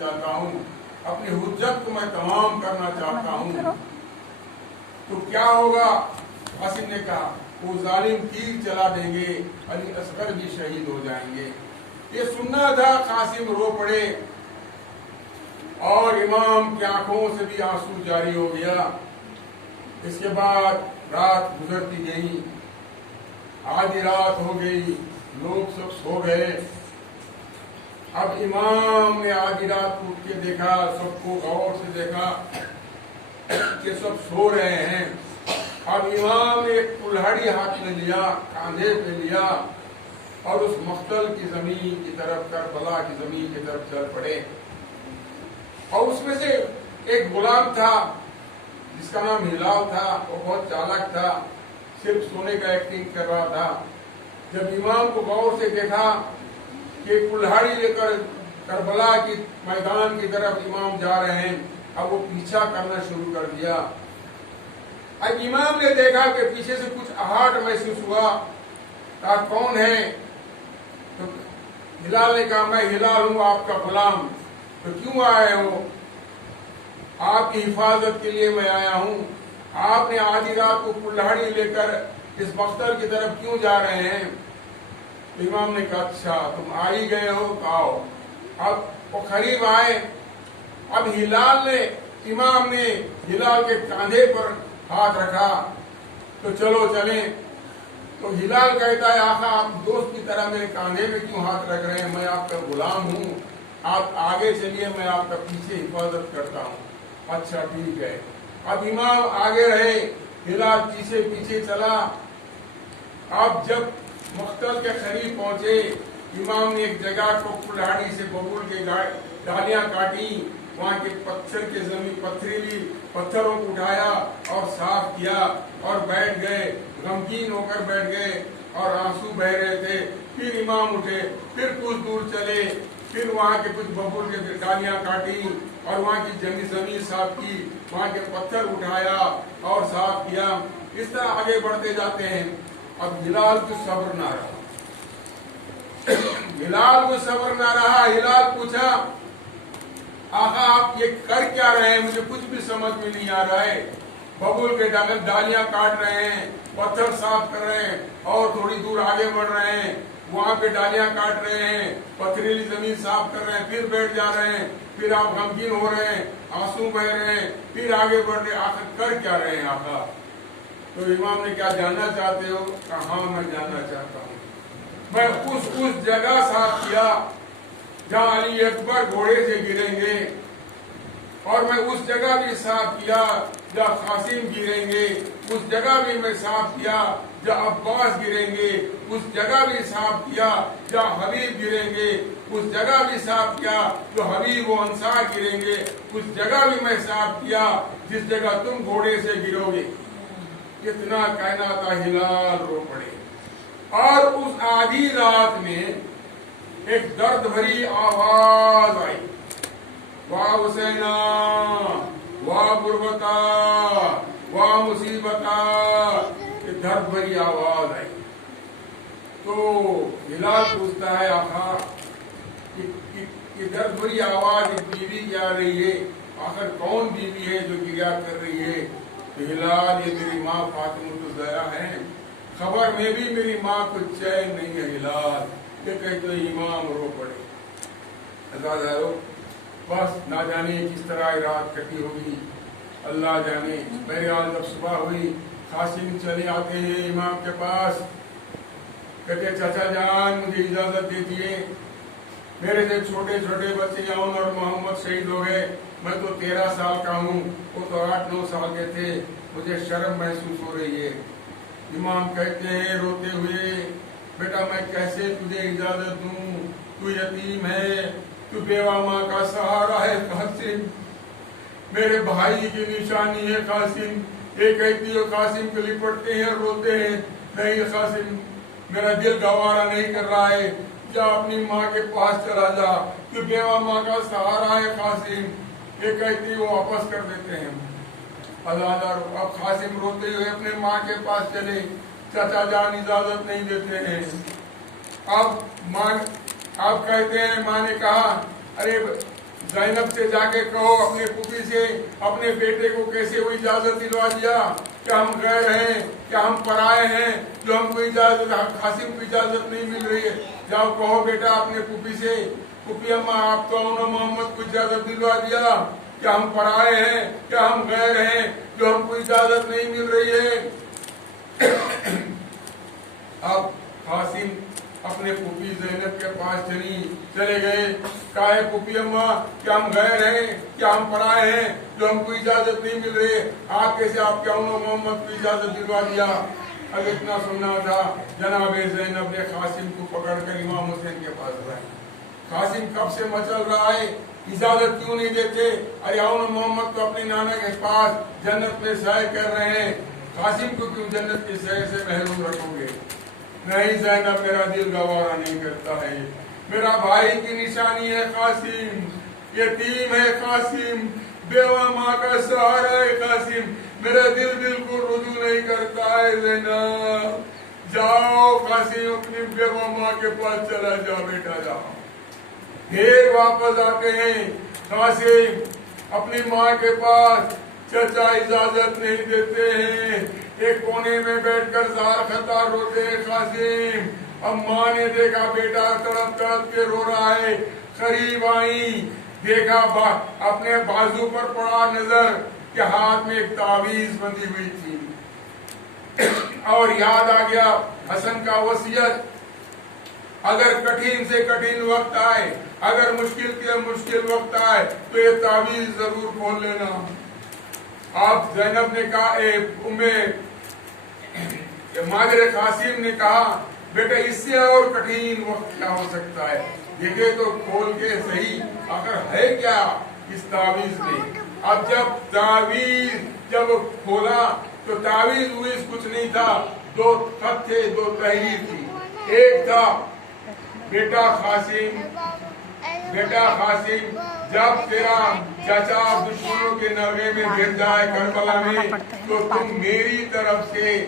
चाहता हूँ, अपनी हुज्जत को मैं तमाम करना चाहता हूँ। तो क्या होगा? कासिम ने कहा वो जालिम तीर चला देंगे, अली असगर भी शहीद हो जाएंगे। ये सुनना था, कासिम रो पड़े और इमाम की आंखों से भी आंसू जारी हो गया। इसके बाद रात गुजरती गई, आधी रात हो गई, लोग सब सो गए। अब इमाम ने आधी रात को उठ के देखा, सबको गौर से देखा कि सब सो रहे हैं। अब इमाम ने एक कुल्हाड़ी हाथ में लिया, कांधे पे लिया और उस मख्तल की जमीन की तरफ, करबला की जमीन की तरफ चल पड़े। और उसमें से एक गुलाम था जिसका नाम हिलाल था, वो बहुत चालाक था, सिर्फ सोने का एक्टिंग कर रहा था। जब इमाम को गौर से देखा कि कुल्हाड़ी लेकर करबला की मैदान की तरफ इमाम जा रहे हैं, अब वो पीछा करना शुरू कर दिया। अब इमाम ने देखा कि पीछे से कुछ आहट महसूस हुआ। कहा कौन है? तो हिलाल ने कहा मैं हिलाल हूं, आपका गुलाम। तो क्यों आए हो? आपकी हिफाजत के लिए मैं आया हूं। आपने आधी रात को कुल्हाड़ी लेकर इस मख्तल की तरफ क्यों जा रहे हैं? तो इमाम ने कहा अच्छा तुम आ ही गए हो, आओ। अब वो करीब आए। अब इमाम ने हिलाल के कांधे पर हाथ रखा, तो चलो चलें। तो हिलाल कहता है आका आप दोस्त की तरह मेरे कांधे में क्यों हाथ रख रहे हैं? मैं आपका गुलाम हूँ, आप आगे चलिए, मैं आपका पीछे हिफाजत करता हूँ। अच्छा ठीक है। अब इमाम आगे रहे, हिलाल पीछे पीछे चला। अब जब मख्तल के करीब पहुंचे, इमाम ने एक जगह को कुल्हाड़ी से बबूल के डालियां काटी, वहां के पत्थर के जमीन पथरीली पत्थरों को उठाया और साफ किया और बैठ गए, गमगीन होकर बैठ गए और आंसू बह रहे थे। फिर इमाम उठे, फिर कुछ दूर चले, फिर वहां के कुछ बबूल के डालियां काटी और वहां की जमीन साफ की, वहां के पत्थर उठाया और साफ किया। इस तरह आगे बढ़ते जाते हैं। अब हिलाल को सब्र ना रहा, हिलाल को सब्र ना रहा। हिलाल पूछा आका आप ये कर क्या रहे हैं? मुझे कुछ भी समझ में नहीं आ रहा है। बबूल के डालियां काट रहे हैं, पत्थर साफ कर रहे हैं और थोड़ी दूर आगे बढ़ रहे हैं, वहां पे डालियां काट रहे हैं, पथरीली जमीन साफ कर रहे हैं, फिर बैठ जा रहे हैं, फिर आप गमगीन हो रहे हैं, आंसू बह रहे हैं, फिर आगे बढ़ रहे हैं, आखिर कर क्या रहे हैं आका? तो इमाम ने क्या जानना चाहते हो? कहा हाँ मैं जानना चाहता हूँ। मैं उस जगह साफ किया जहाँ अली अकबर घोड़े से गिरेंगे, और मैं उस जगह भी साफ किया जहाँ कासिम गिरेंगे, उस जगह भी मैं साफ किया जहाँ अब्बास गिरेंगे, उस जगह भी साफ किया जहाँ हबीब गिरेंगे, उस जगह भी साफ किया जो हबीब व अंसार गिरेंगे, उस जगह भी मैं साफ किया जिस जगह तुम घोड़े से गिरोगे। कितना कहना था, हिलाल रो पड़े। और उस आधी रात में एक दर्द भरी आवाज आई, वाह हुसैना, वाह गुरबता, वाह मुसीबता, ये दर्द भरी आवाज आई। तो हिलाल पूछता है आखा कि दर्द भरी आवाज एक बीवी की आ रही है, आखिर कौन बीवी है जो गिरा कर रही है? तो हिलाल ये मेरी माँ फातिमा है, खबर में भी मेरी माँ को चैन नहीं है। हिलाल ये कहते इमाम रो पड़े। बस ना जाने किस तरह रात कटी होगी, अल्लाह जाने। मेरे आज जब सुबह हुई, कासिम चले आते हैं इमाम के पास, कहते चाचा जान मुझे इजाजत दीजिए, मेरे से छोटे छोटे बच्चे यौन और मोहम्मद शहीद हो गए, मैं तो 13 साल का हूँ, वो तो 8-9 साल के थे, मुझे शर्म महसूस हो रही है। इमाम कहते हैं रोते हुए, बेटा मैं कैसे तुझे इजाजत दूं, तू यतीम है, तू बेवा माँ का सहारा है कासिम, मेरे भाई की निशानी है कासिम। एक कहती है कासिम को लिपटते हैं रोते हैं, नहीं कासिम मेरा दिल गवारा नहीं कर रहा है, जा अपनी माँ के पास चला जा, तू बेवा माँ का सहारा है कासिम। ये कहती वो वापस कर देते हैं। अब कासिम रोते हुए अपने माँ के पास चले, चाचा जान इजाजत नहीं देते हैं। अब कहते हैं माँ ने कहा अरे زینب سے جا کے کہو اپنے پھوپھی سے اپنے بیٹے کو کیسے وہ اجازت دلوا دیا کہ ہم غیر ہیں، کیا ہم پرائے ہیں، جو ہم کو اجازت، قاسم کو اجازت نہیں مل رہی ہے. جاؤ کہو بیٹا اپنے پھوپھی سے، پھوپھی اماں آپ تو محمد کو اجازت دلوا دیا کہ ہم پرائے ہیں، کیا ہم غیر ہیں، جو ہم کو اجازت نہیں مل رہی ہے. اب قاسم اپنے پھوپھی زینب کے پاس چلے گئے. کہا ہے پھوپھی اماں کیا ہم غیر ہیں، کیا ہم پرائے ہیں، جو ہم کو اجازت نہیں مل رہی، آپ کیسے آپ کے محمد کو اجازت دلوا دیا. اب اتنا سننا تھا، جناب زینب نے قاسم کو پکڑ کر امام حسین کے پاس لایا. قاسم کب سے مچل رہا ہے، اجازت کیوں نہیں دیتے؟ ارے محمد تو اپنے نانا کے پاس جنت میں سیر کر رہے ہیں، قاسم کو کیوں جنت کی سیر سے محروم رکھو گے؟ نہیں زینب میرا دل گوارا نہیں کرتا ہے، میرا بھائی کی نشانی ہے قاسم، یتیم ہے قاسم، بیوہ ماں کا سہارا ہے قاسم، میرا دل بالکل رجوع نہیں کرتا ہے. زینب جاؤ قاسم اپنی بیوہ ماں کے پاس چلا جاؤ، بیٹا جاؤ. پھر واپس آتے ہیں قاسم اپنی ماں کے پاس، چچا اجازت نہیں دیتے ہیں، ایک کونے میں بیٹھ کر زار خطا روتے ہیں قاسم. اب ماں نے دیکھا بیٹا تڑپ تڑپ کے رو رہا ہے، قریب آئی، دیکھا اپنے بازو پر پڑا نظر کہ ہاتھ میں ایک تعویذ بندھی ہوئی تھی، اور یاد آ گیا حسن کا وصیت، اگر کٹھن سے کٹھن وقت آئے، اگر مشکل کے مشکل وقت آئے تو یہ تعویذ ضرور کھول لینا. آپ زینب نے کہا مادر قاسم نے کہا بیٹا اس سے اور کٹھن وقت کیا ہو سکتا ہے، دیکھے تو کھول کے صحیح آخر ہے کیا اس تعویذ میں. اب جب تعویذ کھولا تو تعویذ ویز کچھ نہیں تھا، دو خط تھے، دو تحریر تھی. ایک تھا بیٹا قاسم جب تیرا چچا دشمنوں کے نغے میں گر جائے کربلا میں تو تم میری طرف سے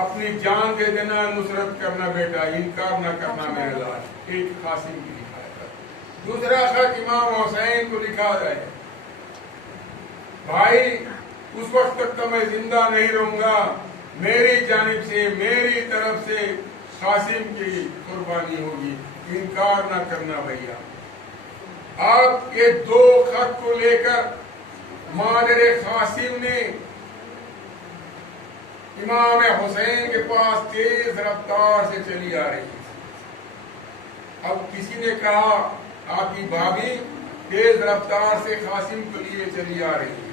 اپنی جان دے دینا، نصرت کرنا بیٹا، انکار نہ کرنا میرے لاش. ایک قاسم کی لکھا ہے. دوسرا خط امام حسین کو لکھا ہے، بھائی اس وقت تک تو میں زندہ نہیں رہوں گا، میری جانب سے میری طرف سے قاسم کی قربانی ہوگی، انکار نہ کرنا بھیا. آپ کے دو خط کو لے کر مادر قاسم نے امام حسین کے پاس تیز رفتار سے چلی آ رہی. اب کسی نے کہا آپ کی بھابھی تیز رفتار سے قاسم کے لیے چلی آ رہی ہے.